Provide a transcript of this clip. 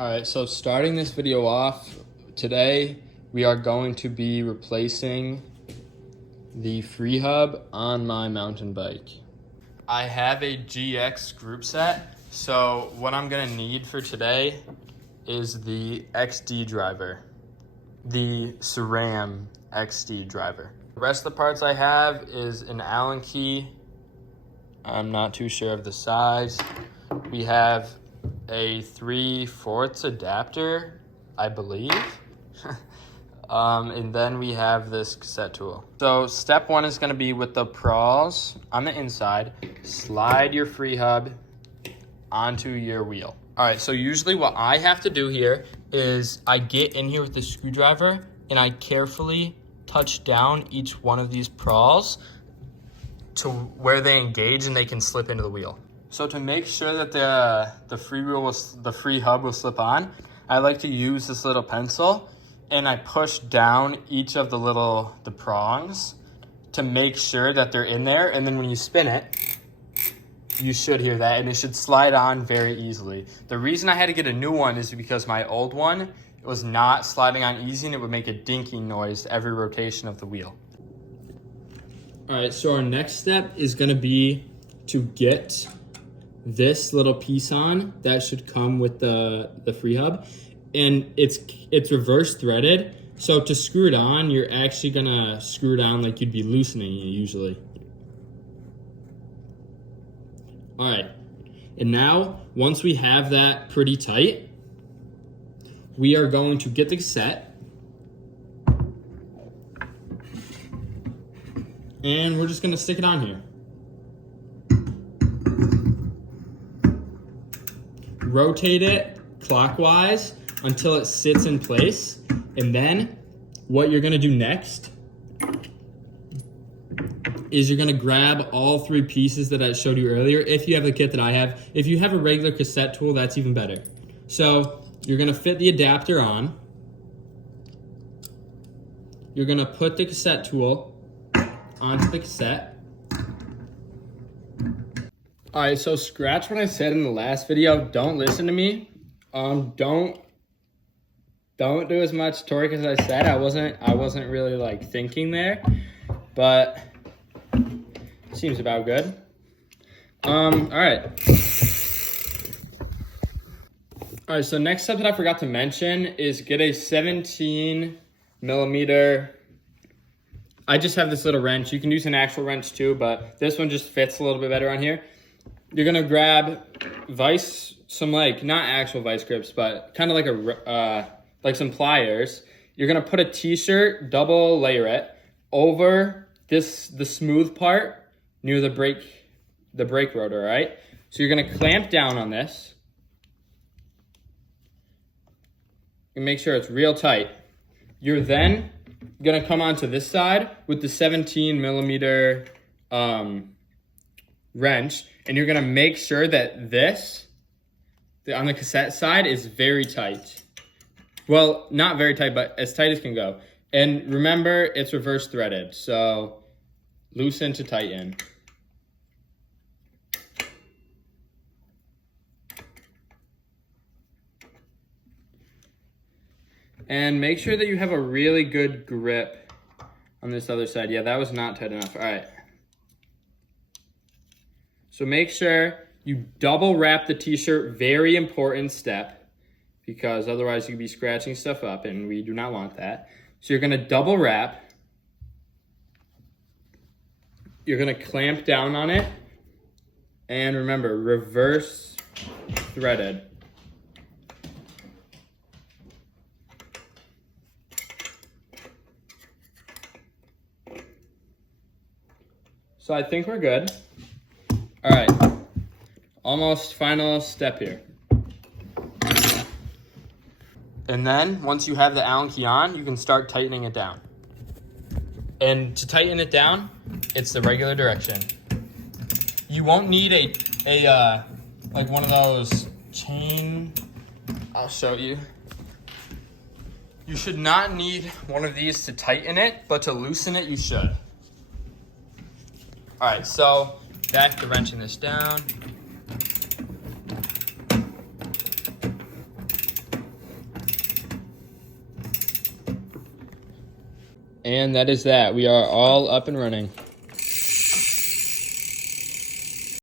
All right, so starting this video off, today we are going to be replacing the freehub on my mountain bike. I have a GX group set, so what I'm gonna need for today is the XD driver, the Sram XD driver. The rest of the parts I have is an Allen key. I'm not too sure of the size. We have a 3/4 adapter, I believe. And then we have this cassette tool. So step one is gonna be with the prawls on the inside, slide your free hub onto your wheel. All right, so usually what I have to do here is I get in here with the screwdriver and I carefully touch down each one of these prawls to where they engage and they can slip into the wheel. So to make sure that the free hub will slip on, I like to use this little pencil and I push down each of the prongs to make sure that they're in there. And then when you spin it, you should hear that and it should slide on very easily. The reason I had to get a new one is because my old one was not sliding on easy and it would make a dinking noise every rotation of the wheel. All right, so our next step is gonna be to get this little piece on that should come with the free hub, and it's reverse threaded. So to screw it on, you're actually gonna screw it on like you'd be loosening it usually. All right, and now once we have that pretty tight, we are going to get the cassette and we're just gonna stick it on here. Rotate it clockwise until it sits in place. And then what you're gonna do next is you're gonna grab all three pieces that I showed you earlier. If you have the kit that I have, if you have a regular cassette tool, that's even better. So you're gonna fit the adapter on. You're gonna put the cassette tool onto the cassette. All right, so scratch what I said in the last video. Don't listen to me. Don't do as much torque as I said. I wasn't really like thinking there, but seems about good. All right, so next step that I forgot to mention is get a 17 millimeter. I just have this little wrench. You can use an actual wrench too, but this one just fits a little bit better on here. You're gonna grab some like, not actual vice grips, but kind of like like some pliers. You're gonna put a t-shirt, double layer it over the smooth part near the brake rotor, right? So you're gonna clamp down on this and make sure it's real tight. You're then gonna come onto this side with the 17 millimeter wrench, and you're gonna make sure that this, on the cassette side, is very tight. Well, not very tight, but as tight as can go. And remember, it's reverse threaded, so loosen to tighten. And make sure that you have a really good grip on this other side. Yeah, that was not tight enough. All right. So make sure you double wrap the t-shirt, very important step, because otherwise you'd be scratching stuff up and we do not want that. So you're gonna double wrap. You're gonna clamp down on it. And remember, reverse threaded. So I think we're good. All right, almost final step here. And then once you have the Allen key on, you can start tightening it down. And to tighten it down, it's the regular direction. You won't need a like one of those chain, I'll show you. You should not need one of these to tighten it, but to loosen it, you should. All right, so back to wrenching this down. And that is that. We are all up and running.